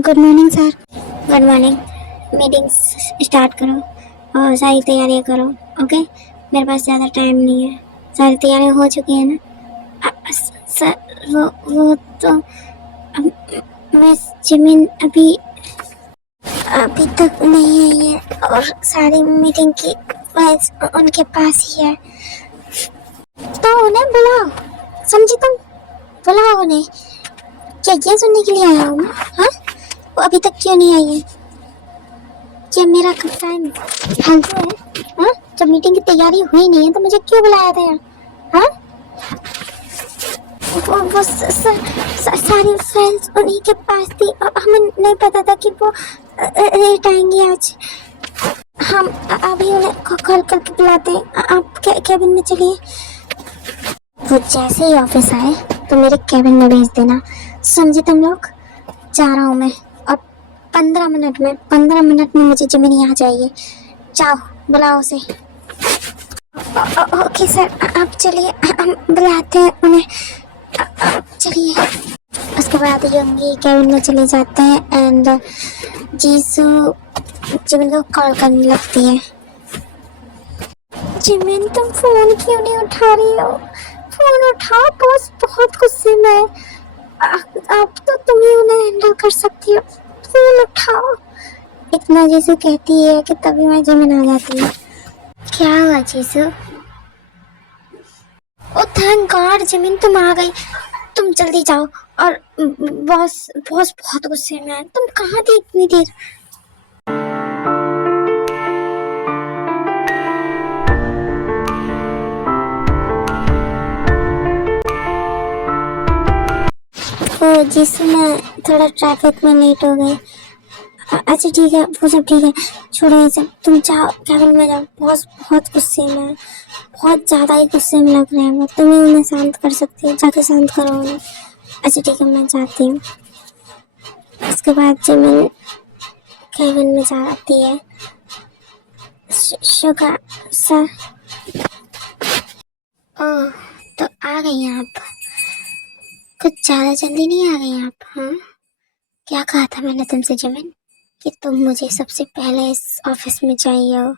Good morning sir. Good morning. Meeting start करो और सारी तैयारियां करो। ओके, मेरे पास ज़्यादा टाइम नहीं है। सारी तैयारियां हो चुकी है ना? सर वो तो मिस जिमिन अभी अभी तक नहीं आई है और सारी मीटिंग की फाइल्स उनके पास ही है। तो उन्हें बुलाओ, समझी तुम? बुलाओ उन्हें। क्या ये सुनने के लिए आया हूँ मैं? हाँ, वो अभी तक क्यों नहीं आई है? क्या मेरा टाइम फालतू है? हाँ, जब मीटिंग की तैयारी हुई नहीं है तो मुझे क्यों बुलाया था यार? हाँ, वो सारी फाइल्स उन्हीं के पास थी और हमें नहीं पता था कि वो लेट आएंगे आज। हम अभी उन्हें कॉल करके बुलाते हैं। आप कैबिन में चलिए। वो जैसे ही ऑफिस आए तो मेरे कैबिन में भेज देना, समझे तुम लोग? जा रहा हूँ मैं और 15 मिनट में मुझे जिमिनी आ जाइए। जाओ, बुलाओ उसे। ओके सर, आप चलिए, हम बुलाते हैं उन्हें। चलिए। उसके बाद योंगी कैबिन में चले जाते हैं एंड जीसू जिमिन को कॉल करने लगती है। जिमिन, तुम फोन क्यों नहीं उठा रही हो? फोन उठाओ, बॉस बहुत गुस्से में है। आप तो तुम ही उन्हें हैंडल कर सकती हो, फोन उठाओ। इतना जीसू कहती है कि तभी मैं जिमिन आ जाती है। क्या हुआ जीसू? ओ थैंक गॉड जिमिन, तुम आ गई। तुम जल्दी जाओ। और बॉस बॉस बहुत गुस्से में है। तुम कहाँ थी इतनी देर? ओ जिससे मैं थोड़ा ट्रैफिक में लेट हो गई। अच्छा ठीक है, वो सब ठीक है, छोड़ो ये सब। तुम जाओ कैबिन में जाओ। बॉस बहुत गुस्से में है, बहुत ज़्यादा ही गुस्से में लग रहे हैं वो। तुम ही उन्हें शांत कर सकती हो, जाके शांत करो उन्हें। अच्छा ठीक है, मैं जाती हूँ। उसके बाद जिमिन कैबिन में जाती है। Sugar sir. ओह, तो आ गई आप। कुछ ज़्यादा जल्दी नहीं आ गई आप? हाँ, क्या कहा था मैंने तुमसे जिमिन कि तुम मुझे सबसे पहले इस ऑफिस में चाहिए हो?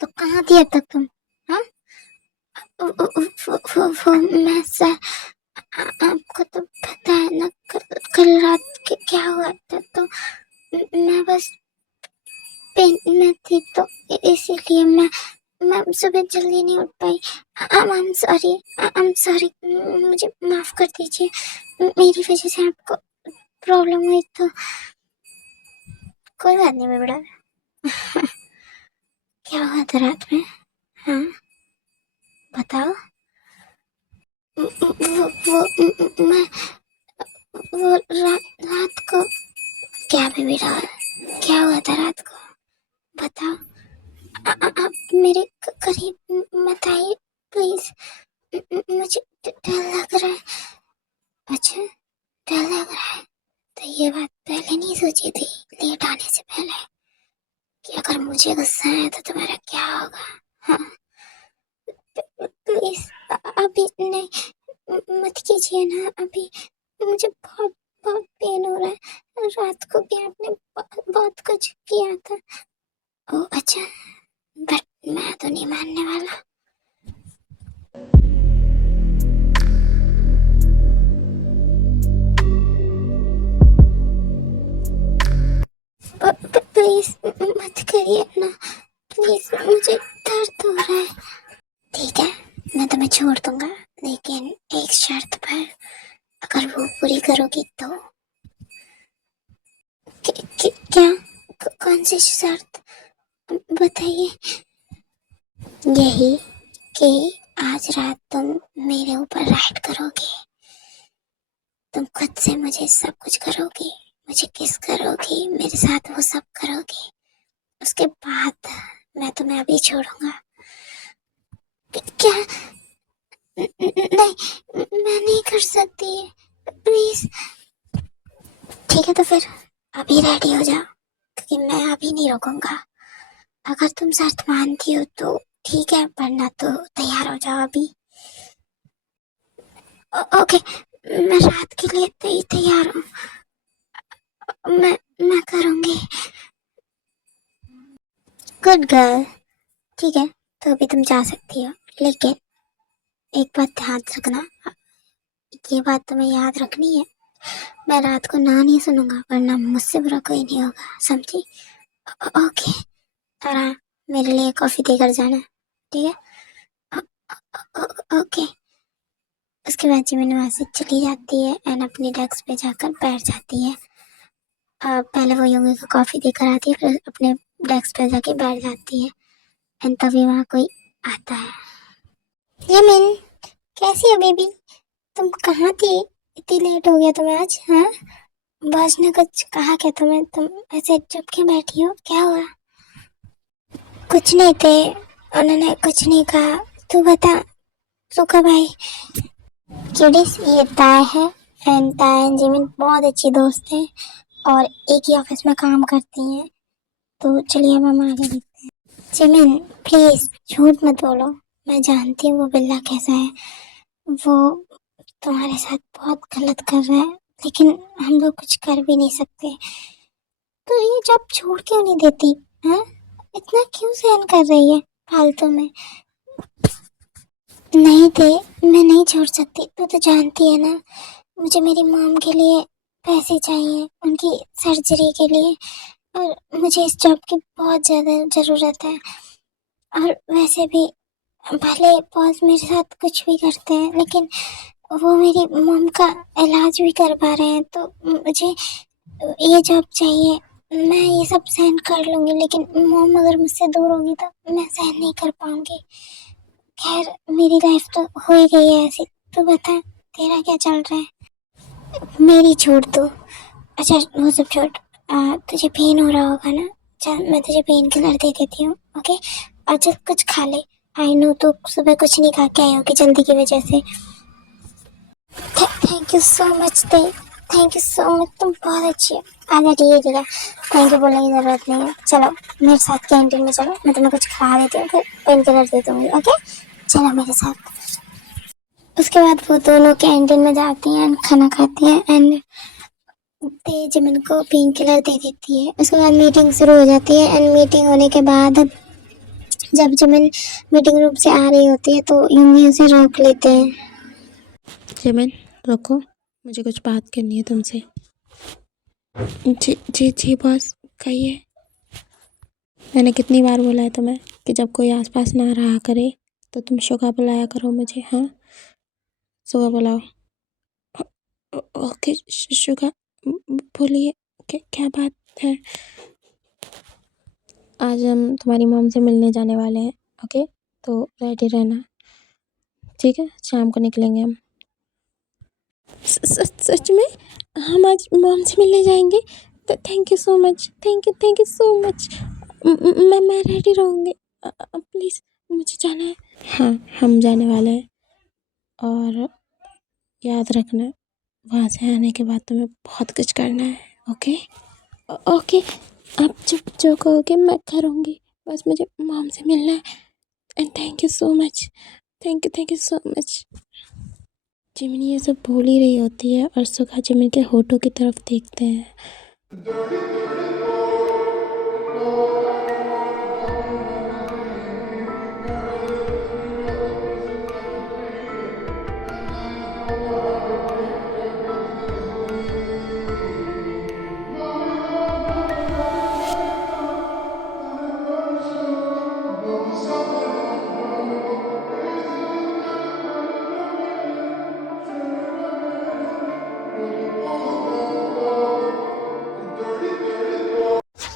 तो कहाँ थी अब तक तुम? हाँ, वो मैं सर, आपको तो पता है ना कल रात के क्या हुआ था। तो मैं बस पेन में थी तो इसीलिए मैं सुबह जल्दी नहीं उठ पाई। आई एम सॉरी, मुझे माफ कर दीजिए। मेरी वजह से आपको प्रॉब्लम हुई तो कोई बात नहीं बेटा। क्या हुआ था रात में? हाँ, बताओ। मैं वो रात को क्या बेबी डॉल, क्या हुआ था रात को? बताओ। आप मेरे करीब मत आइए प्लीज। मुझे डर लग रहा है। अच्छा, डर लग रहा है तो ये बात पहले नहीं सोची थी लेट आने से पहले कि अगर मुझे गुस्सा आया तो तुम्हारा क्या होगा? हाँ, प्लीज अभी नहीं, मत कीजिए ना अभी। मुझे बहुत बहुत पेन हो रहा है। रात को भी आपने बहुत कुछ किया था। ओ अच्छा, बट मैं तो नहीं मानने वाला। प्लीज मत करिए ना, प्लीज मुझे दर्द हो रहा है। ठीक है, मैं तुम्हें छोड़ दूंगा, लेकिन एक शर्त पर। अगर वो पूरी करोगी तो। क्या? कौन सी शर्त? बताइए। यही कि आज रात तुम मेरे ऊपर राइड करोगे। तुम खुद से मुझे सब कुछ करोगी, मुझे किस करोगी, मेरे साथ वो सब करोगी। उसके बाद मैं तुम्हें अभी छोड़ूंगा। क्या? नहीं, मैं नहीं कर सकती, प्लीज। ठीक है तो फिर अभी रेडी हो जाओ, क्योंकि मैं अभी नहीं रुकूंगा। अगर तुम शर्त मानती हो तो ठीक है, वरना तो तैयार हो जाओ अभी। ओके, मैं रात के लिए तैयार हूँ। मैं करूँगी। Good girl. ठीक है, तो अभी तुम जा सकती हो, लेकिन एक बात ध्यान रखना, ये बात तुम्हें याद रखनी है, मैं रात को ना नहीं सुनूंगा, वरना मुझसे बुरा कोई नहीं होगा, समझी? ओके। और हाँ, मेरे लिए कॉफ़ी देकर जाना, ठीक है? ओके। उसके बाद जिमिन वहाँ से चली जाती है एंड अपनी डेस्क पे जाकर बैठ जाती है। पहले वो यूंगी को कॉफ़ी देकर आती है, फिर अपने डेस्क पे जाके बैठ जाती है एंड तभी वहाँ कोई आता है। जिमिन, कैसी हो बेबी? तुम कहाँ थी? इतनी लेट हो गया तुम्हें आज, हाँ? बॉस ने कुछ कहा क्या तुम्हें? तुम ऐसे चुप के बैठी हो, क्या हुआ? कुछ नहीं थे, उन्होंने कुछ नहीं कहा। तू बता, सुखा भाई। किडिस, ये ताय है एंड ताय एंड जिमिन बहुत अच्छी दोस्त है और एक ही ऑफिस में काम करती हैं। तो चलिए अब हम आगे देखते हैं। जिमिन, प्लीज झूठ मत बोलो, मैं जानती हूँ वो बिल्ला कैसा है, वो तुम्हारे साथ बहुत गलत कर रहा है, लेकिन हम लोग कुछ कर भी नहीं सकते। तो ये जब छोड़ क्यों नहीं देती? हाँ, इतना क्यों सहन कर रही है फालतू में? नहीं थे, मैं नहीं छोड़ सकती, तू तो जानती है ना, मुझे मेरी मॉम के लिए पैसे चाहिए, उनकी सर्जरी के लिए, और मुझे इस जॉब की बहुत ज़्यादा ज़रूरत है। और वैसे भी भले बॉस मेरे साथ कुछ भी करते हैं, लेकिन वो मेरी मॉम का इलाज भी कर पा रहे हैं, तो मुझे ये जॉब चाहिए। मैं ये सब सहन कर लूँगी, लेकिन मॉम अगर मुझसे दूर होगी तो मैं सहन नहीं कर पाऊँगी। खैर, मेरी लाइफ तो हो ही गई है ऐसी। तू बता, तेरा क्या चल रहा है? मेरी छोड़ दो। अच्छा, वो सब छोड़। तुझे पेन हो रहा होगा ना, चल मैं तुझे पेन किलर दे देती हूँ, ओके? और चल कुछ खा ले। आई नो तू सुबह कुछ नहीं खा के आई होगी जल्दी की वजह से। Thank you so much they, thank you so much, तुम बहुत अच्छी हो। आजा, ठीक है, थैंक यू बोलने की ज़रूरत नहीं है। चलो मेरे साथ कैंटीन में चलो, मैं तुम्हें कुछ खा देती हूँ, फिर पेन किलर दे दूँगी, ओके? चलो मेरे साथ। उसके बाद वो दोनों कैंटीन में जाती हैं एंड खाना खाती हैं एंड जिमिन को पेन किलर दे देती है। उसके बाद मीटिंग शुरू हो जाती है एंड मीटिंग होने के बाद जब जिमिन मीटिंग रूम से आ रही होती है तो यूमी उसे रोक लेते हैं। जिमिन, रुको, मुझे कुछ बात करनी है तुमसे। जी जी जी बॉस, कहिए। मैंने कितनी बार बोला है तुम्हें कि जब कोई आसपास ना रहा करे तो तुम शुगा बुलाया करो मुझे, हाँ? शुगा बुलाओ। ओके शुगा, बोलिए, क्या बात है? आज हम तुम्हारी मॉम से मिलने जाने वाले हैं, ओके? तो रेडी रहना, ठीक है? शाम को निकलेंगे हम। सच में हम आज मॉम से मिलने जाएंगे? Thank you so much, thank you so much. मैं रेडी रहूँगी, प्लीज़, मुझे जाना है। हाँ, हम जाने वाले हैं और याद रखना, वहाँ से आने के बाद तुम्हें बहुत कुछ करना है, ओके? ओके, आप जो कहोगे मैं करूँगी, बस मुझे मॉम से मिलना है। And thank you so much, thank you so much. Gemini ये सब बोल ही रही होती है और सुगा जिमिन के होठों की तरफ देखते हैं।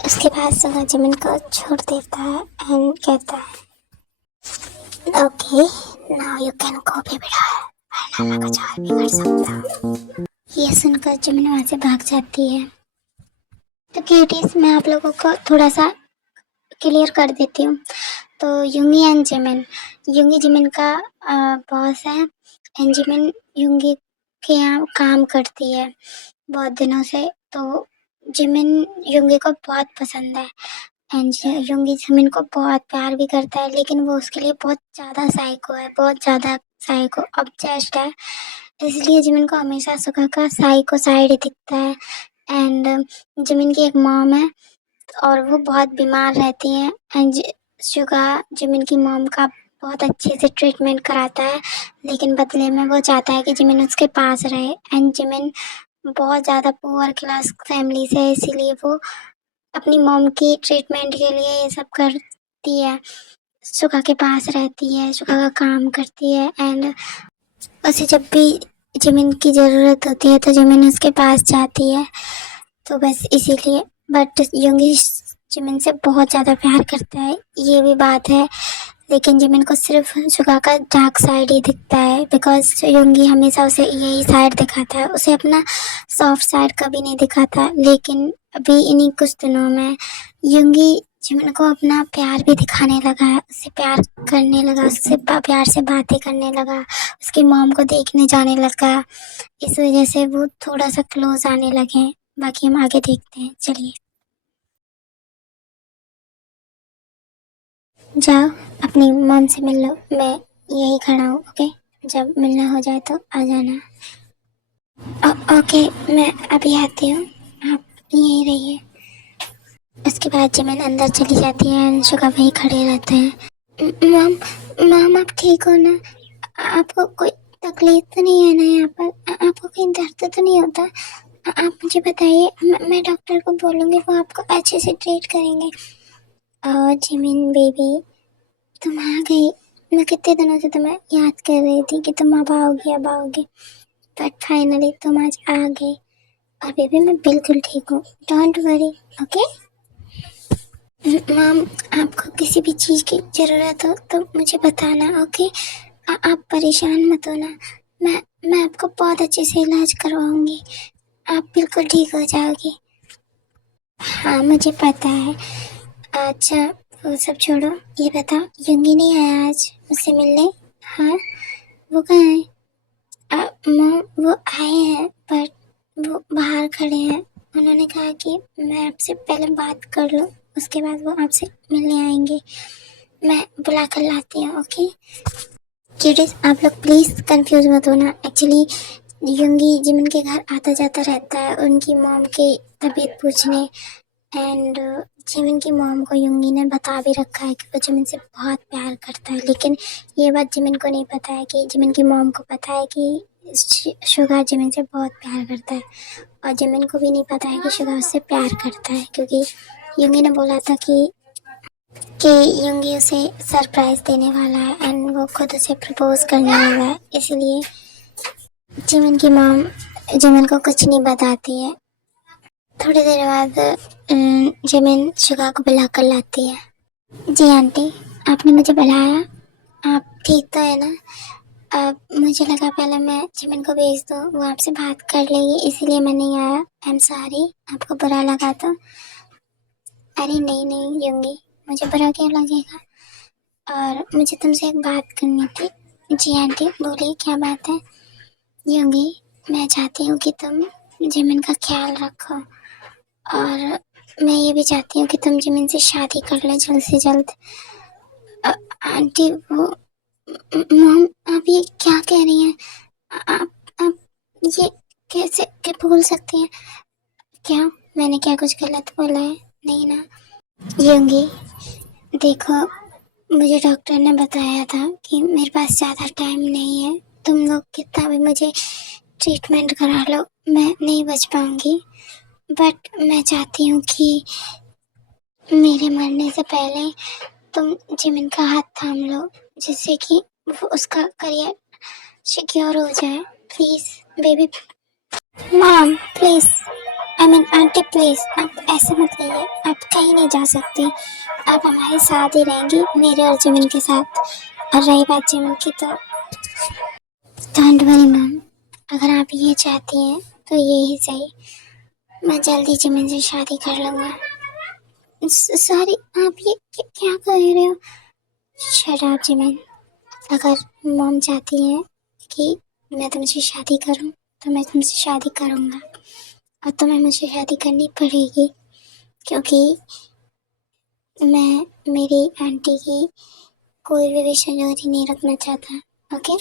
उसके बाद सुगा जिमिन को छोड़ देता है एंड कहता है okay, now you can go baby doll, वरना मैं कुछ और भी कर सकता हूँ। ये सुनकर जिमिन वहाँ से भाग जाती है। तो क्यूटीज, मैं आप लोगों को थोड़ा सा क्लियर कर देती हूँ। तो यूंगी एंड जिमिन, यूंगी जिमिन का बॉस है एंड जिमिन यूंगी के यहाँ काम करती है बहुत दिनों से। तो जिमिन यूंगी को बहुत पसंद है एंड यूंगी जिमिन को बहुत प्यार भी करता है, लेकिन वो उसके लिए बहुत ज़्यादा साइको है, बहुत ज़्यादा साइको ऑब्सेस्ड है। इसलिए जिमिन को हमेशा सुगा का साइको साइड दिखता है एंड जिमिन की एक मॉम है और वो बहुत बीमार रहती हैं एंड शुगा जिमिन की मॉम का बहुत अच्छे से ट्रीटमेंट कराता है, लेकिन बदले में वो चाहता है कि जिमिन उसके पास रहे। एंड जिमिन बहुत ज़्यादा पुअर क्लास फैमिली से है, इसीलिए वो अपनी मॉम की ट्रीटमेंट के लिए ये सब करती है, शुगा के पास रहती है, शुगा का काम करती है एंड उसे जब भी जिमिन की ज़रूरत होती है तो जिमिन उसके पास जाती है। तो बस इसीलिए बट योंगी जिमिन से बहुत ज़्यादा प्यार करता है, ये भी बात है, लेकिन जिमिन को सिर्फ शुगा का डार्क साइड ही दिखता है बिकॉज योंगी हमेशा उसे यही साइड दिखाता है, उसे अपना सॉफ्ट साइड कभी नहीं दिखाता। लेकिन अभी इन्हीं कुछ दिनों में योंगी जिमिन को अपना प्यार भी दिखाने लगा है, उससे प्यार करने लगा, उससे प्यार से बातें करने लगा, उसकी मॉम को देखने जाने लगा। इस वजह से वो थोड़ा सा क्लोज आने लगे हैं। बाकी हम आगे देखते हैं, चलिए जाओ अपनी मॉम से मिल लो, मैं यही खड़ा हूँ। ओके, जब मिलना हो जाए तो आ जाना। ओके, मैं अभी आती हूँ, आप यहीं रहिए। उसके बाद जिमिन अंदर चली जाती है एंड शुगा वहीं खड़े रहते हैं। मॉम, मॉम आप ठीक हो ना? आपको कोई तकलीफ तो नहीं है ना यहाँ पर? आपको कहीं दर्द तो नहीं होता? आप मुझे बताइए, मैं डॉक्टर को बोलूँगी, वो आपको अच्छे से ट्रीट करेंगे। और जिमिन बेबी, तुम आ गई। मैं कितने दिनों से तुम्हें याद कर रही थी कि तुम अब आओगी अब आओगी, बट फाइनली तुम आज आ गई। और बेबी मैं बिल्कुल ठीक हूँ, डोंट वरी। ओके मैम, आपको किसी भी चीज़ की ज़रूरत हो तो मुझे बताना। ओके आप परेशान मत होना, मैं आपको बहुत अच्छे से इलाज करवाऊँगी, आप बिल्कुल ठीक हो जाओगी। हाँ मुझे पता है। अच्छा वो सब छोड़ो, ये बताओ यंगी नहीं आया आज मुझसे मिलने? हाँ, वो कहाँ है? मॉम वो आए हैं पर वो बाहर खड़े हैं, उन्होंने कहा कि मैं आपसे पहले बात कर लूँ, उसके बाद वो आपसे मिलने आएंगे, मैं बुला कर लाती हूँ। ओके क्यूटीज, आप लोग प्लीज़ कंफ्यूज मत होना। एक्चुअली यंगी जिमिन के घर आता जाता रहता है उनकी मॉम की तबीयत पूछने, एंड जिमिन की मॉम को युंगी ने बता भी रखा है कि वो जिमिन से बहुत प्यार करता है, लेकिन ये बात जिमिन को नहीं पता है कि जिमिन की मॉम को पता है कि शुगा जिमिन से बहुत प्यार करता है, और जिमिन को भी नहीं पता है कि शुगा उससे प्यार करता है, क्योंकि युंगी ने बोला था कि युंगी उसे सरप्राइज देने वाला है एंड वो खुद उसे प्रपोज करने वाला है, इसलिए जिमिन की मॉम जिमिन को कुछ नहीं बताती है। थोड़ी देर बाद जिमिन शुगा को बुला कर लाती है। जी आंटी, आपने मुझे बुलाया, आप ठीक तो है ना? अब मुझे लगा पहले मैं जिमिन को भेज दूँ, वो आपसे बात कर लेगी, इसीलिए मैं नहीं आया। आई एम सॉरी, आपको बुरा लगा तो? अरे नहीं नहीं युंगी, मुझे बुरा क्यों लगेगा? और मुझे तुमसे एक बात करनी थी। जी आंटी बोलिए, क्या बात है? युंगी, मैं चाहती हूँ कि तुम जिमिन का ख्याल रखो, और मैं ये भी चाहती हूँ कि तुम जिमिन से शादी कर ले जल्द से जल्द। आंटी वो मॉम, आप ये क्या कह रही हैं? आप ये कैसे क्या बोल सकती हैं? क्या मैंने क्या कुछ गलत बोला है? नहीं ना? यंगी देखो, मुझे डॉक्टर ने बताया था कि मेरे पास ज़्यादा टाइम नहीं है, तुम लोग कितना भी मुझे ट्रीटमेंट करा लो मैं नहीं बच पाऊँगी, बट मैं चाहती हूँ कि मेरे मरने से पहले तुम जिमिन का हाथ थाम लो, जिससे कि वो उसका करियर सिक्योर हो जाए। Please baby. Mom please, I mean aunty please, आप ऐसे मत कहिए, आप कहीं नहीं जा सकती, आप हमारे साथ ही रहेंगी, मेरे और जिमिन के साथ। और रही बात जिमिन की तो डोंट वरी मॉम, अगर आप ये चाहती हैं तो ये ही सही, मैं जल्दी जिमिन से शादी कर लूँगा। सॉरी, आप ये क्या कह रहे हो? शट अप जिमिन, अगर मॉम चाहती है कि मैं तुमसे शादी करूं तो मैं तुमसे शादी करूंगा, और तुम्हें मुझे शादी करनी पड़ेगी, क्योंकि मैं मेरी आंटी की कोई भी विशेषज्ञ नहीं रखना चाहता। ओके,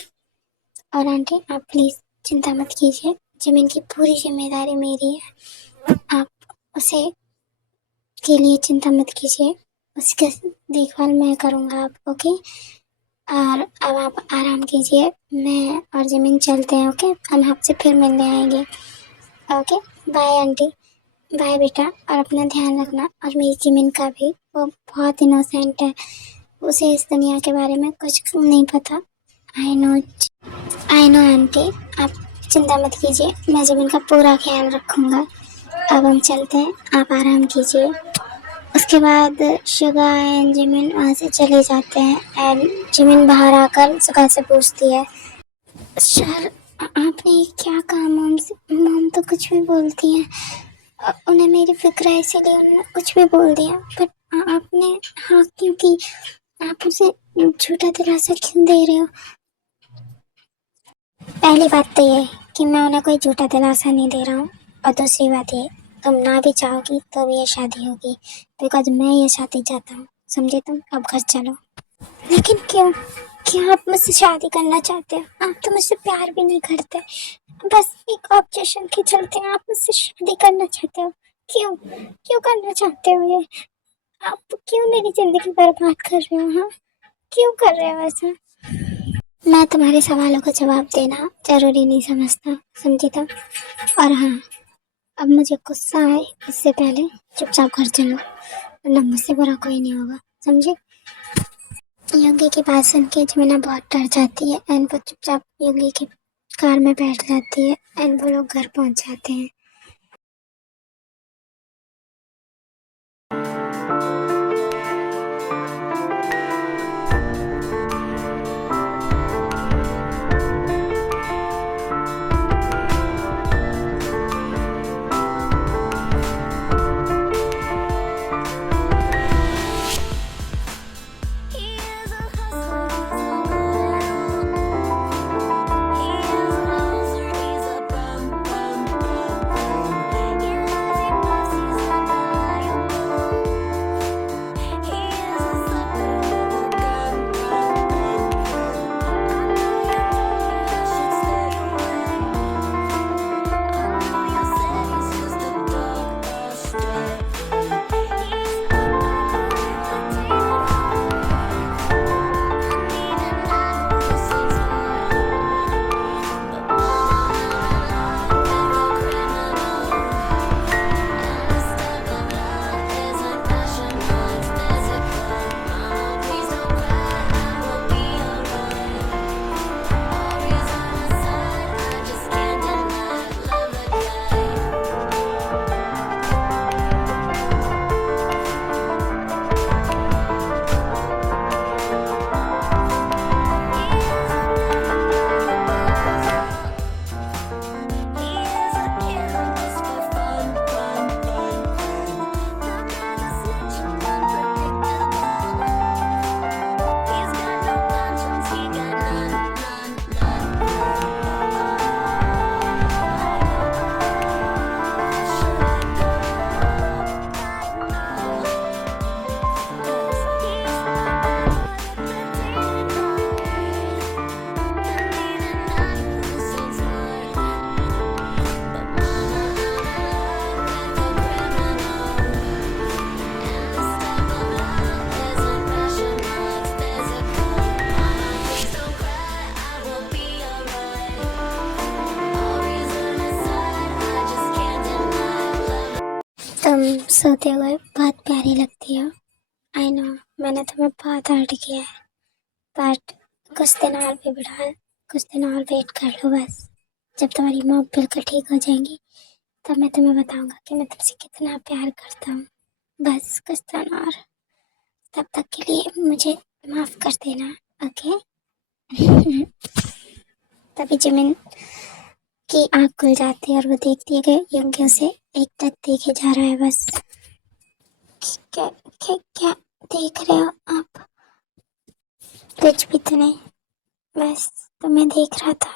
और आंटी आप प्लीज़ चिंता मत कीजिए, जिमिन की पूरी जिम्मेदारी मेरी है, आप उसे के लिए चिंता मत कीजिए, उसकी देखभाल मैं करूँगा आप, ओके। और अब आप आराम कीजिए, मैं और ज़मीन चलते हैं, ओके। हम आपसे फिर मिलने आएंगे, ओके। बाय आंटी, बाय बेटा, और अपना ध्यान रखना। और मेरी ज़मीन का भी, वो बहुत इनोसेंट है, उसे इस दुनिया के बारे में कुछ नहीं पता। आई नो आंटी, आप चिंता मत कीजिए, मैं ज़मीन का पूरा ख्याल रखूँगा। अब हम चलते हैं, आप आराम कीजिए। उसके बाद शुगा एंड जिमिन वहाँ से चले जाते हैं एंड जिमिन बाहर आकर सुगा से पूछती है, सर आपने ये क्या कहा मॉम से? मॉम तो कुछ भी बोलती हैं, उन्हें मेरी फिक्र है इसीलिए उन्होंने कुछ भी बोल दिया, बट आपने हाँ क्यों की? आप उसे झूठा दिलासा क्यों दे रहे हो? पहली बात तो ये कि मैं उन्हें कोई झूठा दिलासा नहीं दे रहा हूँ, और दूसरी बात ये, तुम ना भी चाहोगी तो भी ये शादी होगी, बिकॉज मैं ये शादी चाहता हूँ, समझे तुम? अब घर चलो। लेकिन क्यों? क्या आप मुझसे शादी करना चाहते हो? आप तो मुझसे प्यार भी नहीं करते, बस एक ऑब्जेक्शन के चलते आप मुझसे शादी करना चाहते हो। क्यों क्यों करना चाहते हो ये? आप क्यों मेरी जिंदगी बर्बाद कर रहे हो? हाँ, क्यों कर रहे हो ऐसा? मैं तुम्हारे सवालों का जवाब देना जरूरी नहीं समझता, समझे तुम? और हाँ, अब मुझे गुस्सा आए इससे पहले चुपचाप घर चलो, वरना मुझसे बुरा कोई नहीं होगा, समझे? योगी की बात सुन के जमीना बहुत डर जाती है एंड वो चुपचाप योगी की कार में बैठ जाती है एंड वो लोग घर पहुंच जाते हैं। तुम सोते हुए बहुत प्यारी लगती हो। आई नो, मैंने तुम्हें बहुत हर्ट किया है, बट कुछ दिन और भी बिठा, कुछ दिन और वेट कर लो बस। जब तुम्हारी मॉम बिल्कुल ठीक हो जाएंगी तब मैं तुम्हें बताऊंगा कि मैं तुमसे कितना प्यार करता हूँ। बस कुछ दिन और, तब तक के लिए मुझे माफ़ कर देना, ओके? तभी जिमिन की आँख खुल जाती है और वो देखती है कि योंगी उसे एकटक देखे जा रहा है बस। क्या क्या क्या देख रहे हो आप? कुछ भी तो नहीं, बस तुम्हें देख रहा था,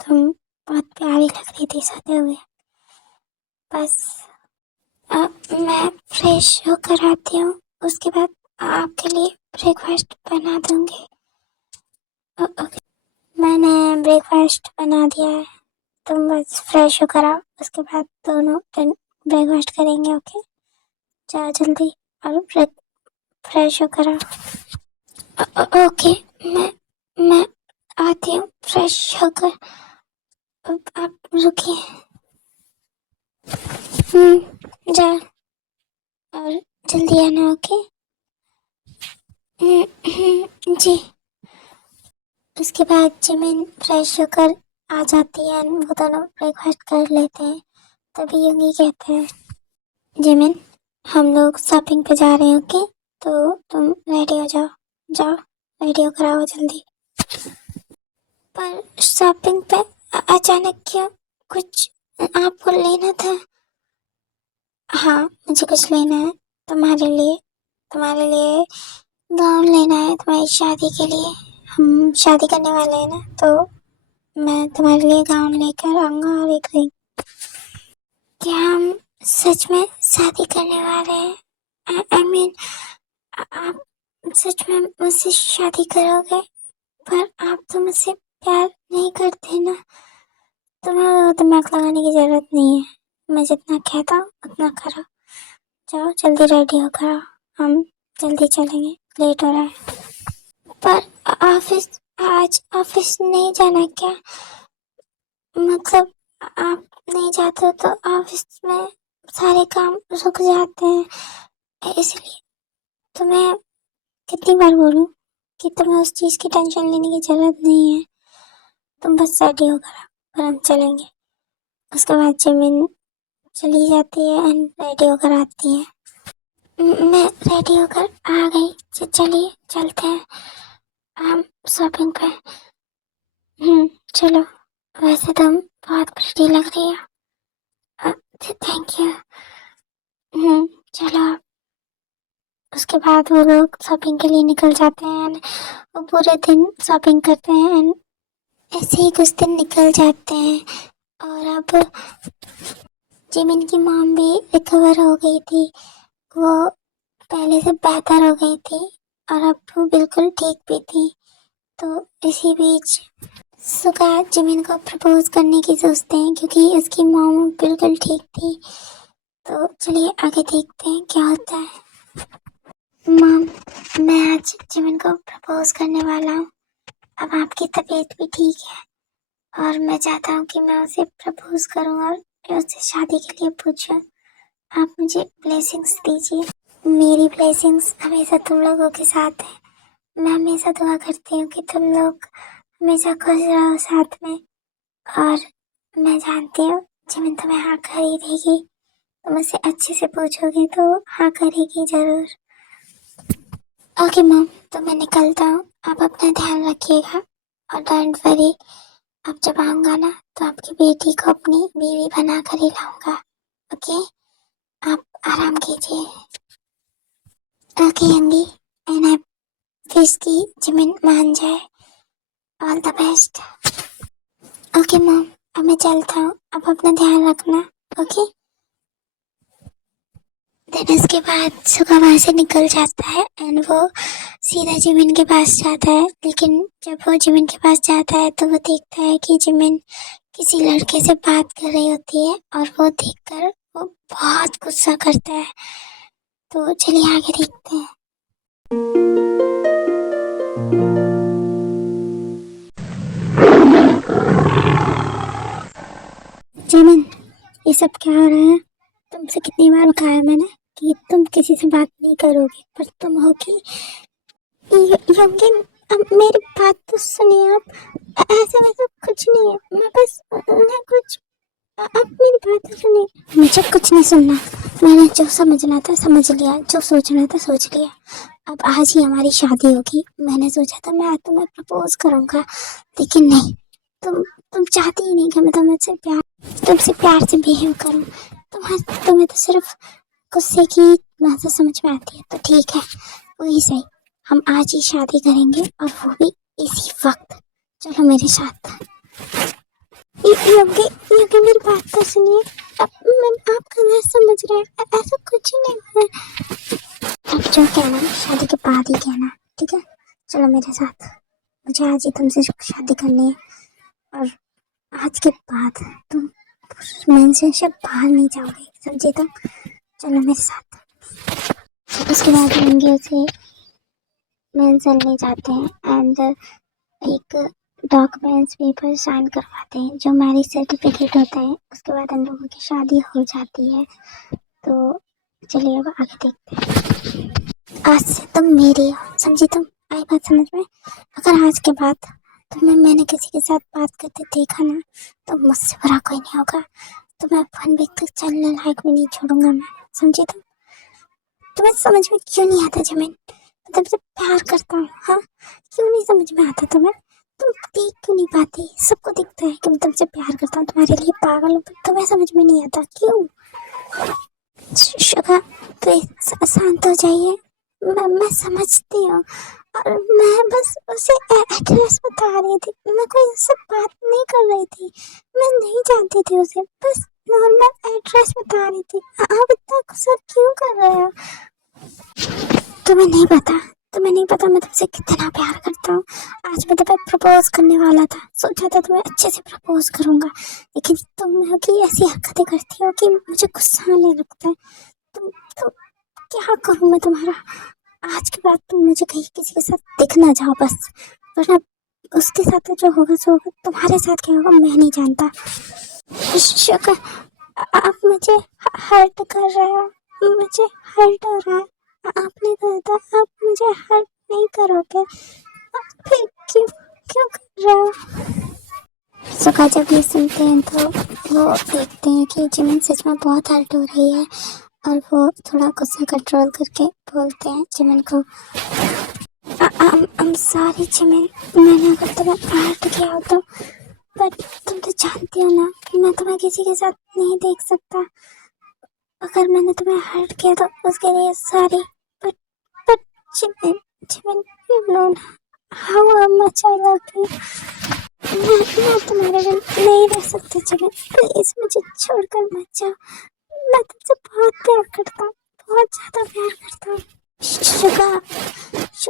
तुम बहुत प्यारी लग रही थी सोते हुए। बस मैं फ्रेश होकर आती हूँ, उसके बाद आपके लिए ब्रेकफास्ट बना दूँगी। ओके, मैंने ब्रेकफास्ट बना दिया है, तुम बस फ्रेश होकर आओ, उसके बाद दोनों ब्रेकफास्ट करेंगे, ओके? जाओ जल्दी और फ्रेश होकर आओ। ओके, मैं आती हूँ फ्रेश होकर। अब आप रुकिए। जाओ और जल्दी आना, ओके? जी। उसके बाद जिमिन फ्रेश होकर आ जाती है, वो दोनों ब्रेकफास्ट कर लेते हैं। तभी योगी कहते हैं, जिमिन हम लोग शॉपिंग पे जा रहे हैं, ओके? तो तुम रेडी हो जाओ। जाओ रेडी होकर आओ जल्दी। पर शॉपिंग पे अचानक क्यों? कुछ आपको लेना था? हाँ, मुझे कुछ लेना है तुम्हारे लिए। तुम्हारे लिए गाउन लेना है, तुम्हारी शादी के लिए। हम शादी करने वाले हैं ना, तो मैं तुम्हारे लिए गाउन लेकर आऊँगा और एक रिंग। क्या हम सच में शादी करने वाले हैं? आई मीन, आप सच में मुझसे शादी करोगे? पर आप तो मुझसे प्यार नहीं करते ना। तुम्हें दिमाग लगाने की जरूरत नहीं है। मैं जितना कहता हूँ उतना करो। जाओ जल्दी रेडी होकर आओ, हम जल्दी चलेंगे, लेट हो रहा है। पर ऑफिस, आज ऑफिस नहीं जाना क्या? मतलब आप नहीं जाते हो तो ऑफिस में सारे काम रुक जाते हैं, इसलिए तुम्हें कितनी बार बोलूं कि तुम्हें उस चीज़ की टेंशन लेने की जरूरत नहीं है। तुम बस रेडी होकर आओ और हम चलेंगे। उसके बाद जिमिन चली जाती है एंड रेडी होकर आती है। मैं रेडी होकर आ गई। चलिए चलते हैं हम शॉपिंग पे। चलो। वैसे तुम बहुत प्रिटी लग रही हो। Thank you. चलो। उसके बाद वो लोग शॉपिंग के लिए निकल जाते हैं and वो पूरे दिन शॉपिंग करते हैं एंड ऐसे ही कुछ दिन निकल जाते हैं। और अब जिमिन की मॉम भी रिकवर हो गई थी। वो पहले से बेहतर हो गई थी और अब वो बिल्कुल ठीक भी थी। तो इसी बीच सुगा जिमिन को प्रपोज करने की सोचते हैं क्योंकि उसकी मॉम बिल्कुल ठीक थी। तो चलिए आगे देखते हैं क्या होता है। मॉम, मैं आज जिमिन को प्रपोज करने वाला हूँ। अब आपकी तबीयत भी ठीक है और मैं चाहता हूँ कि मैं उसे प्रपोज करूँ और उससे शादी के लिए पूछूं। आप मुझे ब्लेसिंग्स दीजिए। मेरी ब्लेसिंग्स हमेशा तुम लोगों के साथ है। मैं हमेशा दुआ करती हूँ कि तुम लोग हमेशा खुश रहो साथ में। और मैं जानती हूँ जिमिन तुम्हें हाँ कर ही देगी। तुम मुझसे अच्छे से पूछोगे तो हाँ करेगी जरूर। ओके मॉम, तो मैं निकलता हूँ। आप अपना ध्यान रखिएगा और डोंट वरी, अब जब आऊँगा ना तो आपकी बेटी को अपनी बीवी बना कर ही लाऊंगा। ओके, आप आराम कीजिए। ओके यंगी, एंड आई विश की जिमिन मान जाए। All the best. Okay mom, अब मैं चलता हूँ। आप अपना ध्यान रखना। ओके। देन इसके बाद सुगा वहाँ से निकल जाता है एंड वो सीधा जिमिन के पास जाता है। लेकिन जब वो जिमिन के पास जाता है तो वो देखता है कि जिमिन किसी लड़के से बात कर रही होती है और वो देखकर वो बहुत गुस्सा करता है। तो चलिए आगे देखते हैं। जिमिन, ये सब क्या हो रहा है? तुमसे कितनी बार कहा है मैंने कि तुम किसी से बात नहीं करोगे, पर तुम हो कि यंगिन, अब मेरी बात तो सुनिए आप। ऐसा वैसा कुछ नहीं है, मैं बस ना कुछ, आप मेरी बात तो सुनिए। मुझे कुछ नहीं सुनना। मैंने जो समझना था समझ लिया, जो सोचना था सोच लिया। अब आज ही हमारी शादी होगी। मैंने सोचा था मैं आज तुम्हें प्रपोज करूंगा, लेकिन नहीं, तुम चाहती ही नहीं कि मैं तुमसे प्यार से बिहेव करूं। तुम्हें तो सिर्फ गुस्से की भाषा समझ में आती है। तो ठीक है, वही सही, हम आज ही शादी करेंगे और वो भी इसी वक्त। चलो मेरे साथ। योगी मेरी बात तो सुनिए। आप गलत समझ रहे हैं, ऐसा कुछ नहीं है। अब जो कहना शादी के बाद ही कहना, ठीक है? चलो मेरे साथ, मुझे आज ही तुमसे शादी करनी है और आज के बाद तुम मेंशन बाहर नहीं जाओगे, समझे तुम? चलो मेरे साथ। उसके बाद हम उसे मेंशन ले जाते हैं एंड एक डॉक्यूमेंट्स पेपर साइन करवाते हैं जो मैरिज सर्टिफिकेट होता है। उसके बाद हम लोगों की शादी हो जाती है। तो चलिए अब आगे देखते हैं। आज से तुम मेरी हो, समझी तुम? आई बात समझ में? अगर आज के बाद मैंने किसी के साथ बात करते देखा ना, तो मुझसे बुरा कोई नहीं होगा। तो मैं वन वीक तक चलने लायक भी नहीं छोड़ूंगा मैं, समझी तुम? तुम्हें समझ में क्यों नहीं आता जमीन? मैं तुमसे प्यार करता हूँ, हाँ? क्यों नहीं समझ में आता तुम्हें? तुम देख क्यों नहीं पाती? सबको दिखता है कि मैं तुमसे प्यार करता हूँ, तुम्हारे लिए पागल हूँ, पर तुम्हें समझ में नहीं आता क्यों? शुगा, तो शांत हो जाइए। मैं समझती हूँ, और मैं बस उसे एड्रेस बता रही थी। मैं कोई उससे बात नहीं कर रही थी, मैं नहीं जानती थी उसे, बस नॉर्मल एड्रेस बता रही थी। आप इतना गुस्सा क्यों कर रहे हो? तुम्हें नहीं पता मैं तुमसे कितना प्यार करता हूँ। आज मैं तुम्हें प्रपोज करने वाला था, सोचा था तुम्हें अच्छे से प्रपोज करूंगा, लेकिन तुम की ऐसी हरकतें करती हो कि मुझे गुस्सा आने लगता है। तुम क्या करूँ मैं तुम्हारा? आज के बाद तुम मुझे कहीं किसी के साथ दिख ना जाओ बस, वरना उसके साथ जो होगा सो होगा, तुम्हारे साथ क्या होगा मैं नहीं जानता। शुक्र, आप मुझे हर्ट कर रहे हो, मुझे हर्ट हो रहा है। आपने कहा था आप मुझे हर्ट नहीं करोगे, फिर क्यों क्यों कर रहे हो? सुखा जब ये सुनते हैं तो वो देखते हैं कि जिमिन सच में बहुत हर्ट हो रही है, और वो थोड़ा गुस्सा कंट्रोल करके बोलते हैं जिमिन को, I'm sorry जिमिन, मैंने अगर तुम्हें हर्ट किया हो तो, बट तुम तो जानती हो ना कि मैं तुम्हें किसी के साथ नहीं देख सकता। अगर मैंने तुम्हें हर्ट किया तो उसके लिए sorry, but but Jimin, Jimin you know how much I love you. मैं तुम्हारे बिन नहीं रह सकती जिमिन, प्लीज मुझे छोड़कर मत जाओ। मैं तुमसे बहुत प्यार करता हूँ, बहुत ज्यादा प्यार करता हूँ। शुगा,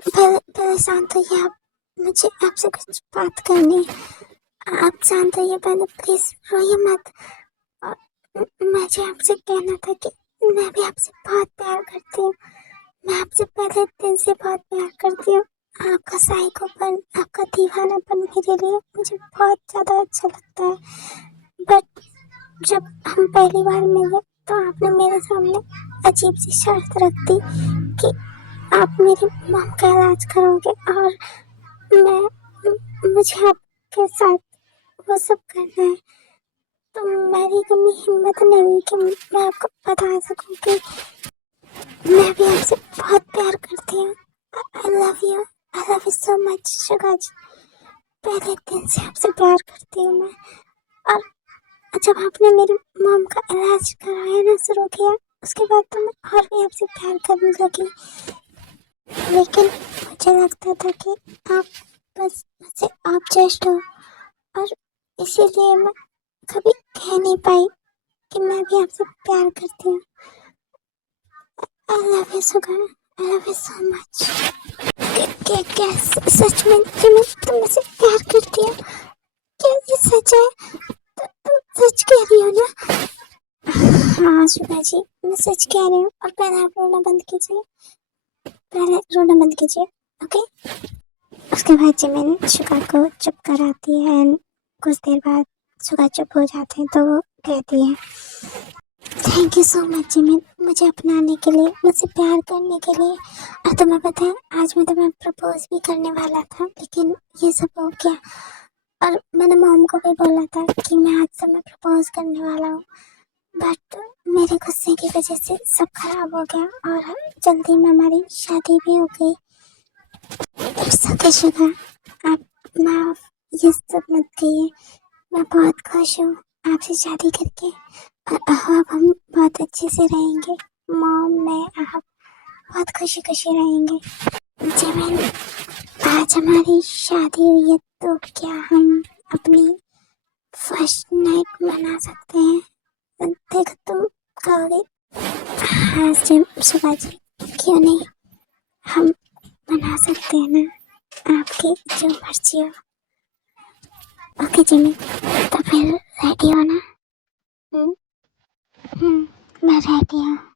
पहले शांत होइए आप, मुझे आपसे कुछ बात करनी है। आप शांत होइए पहले, प्लीज रोइए मत। और मुझे आपसे कहना था कि मैं भी आपसे बहुत प्यार करती हूँ। मैं आपसे पहले दिन से बहुत प्यार करती हूँ। आपका साइकोपन, आपका दीवानापन मेरे लिए मुझे बहुत ज़्यादा अच्छा लगता है। बट जब हम पहली बार मिले तो आपने मेरे सामने अजीब सी शर्त रख दी कि आप मेरी मॉम का इलाज करोगे, और मुझे आपके साथ वो सब करना है। तो मेरी कभी हिम्मत नहीं हुई कि मैं आपको बता सकूं कि मैं भी आपसे बहुत प्यार करती हूँ। I love you so much Suga ji. पहले दिन से आपसे प्यार करती हूँ मैं, और जब आपने मेरी मॉम का इलाज कराया ना शुरू किया, उसके बाद तो मैं और भी आपसे प्यार करने लगी। लेकिन मुझे लगता था कि आप बस मुझसे ऑब्सेस्ड हो, और इसीलिए मैं कभी कह नहीं पाई कि मैं भी आपसे प्यार करती हूँ। I love you Suga, I love you so much. क्या सच में तुम मुझसे प्यार करती हो? क्या ये सच है? तुम सच कह रही हो ना? हाँ सुगा जी, मैं सच कह रही हूँ। और पहले आप रोना बंद कीजिए, पहले रोना बंद कीजिए, ओके? उसके बाद जिमिन शुगा को चुप कराती है, एंड कुछ देर बाद शुगा चुप हो जाते हैं तो वो कहती है, thank you so much Jimin, मुझे अपनाने के लिए, मुझसे प्यार करने के लिए। और तुम्हें पता है आज मैं तुम्हें प्रपोज भी करने वाला था, लेकिन ये सब हो गया। और मैंने मॉम को भी बोला था कि मैं आज से मैं प्रपोज करने वाला हूँ, बट मेरे गुस्से की वजह से सब खराब हो गया, और जल्दी में हमारी शादी भी हो गई। इट्स ओके शुगा, आप अपना ये सब मत कहिए। मैं बहुत खुश हूँ आपसे शादी करके, और अब हम बहुत अच्छे से रहेंगे। मॉम, मैं, आप बहुत खुशी खुशी रहेंगे। जिमिन, आज हमारी शादी हुई है, तो क्या हम अपनी फर्स्ट नाइट मना सकते हैं? देखो तुम कहोगे हाँ सुबह जी, क्यों नहीं, हम मना सकते हैं ना, आपकी जो मर्जी हो। ओके जिमिन, तो फिर रेडी हो ना? मैं रेडी हूँ।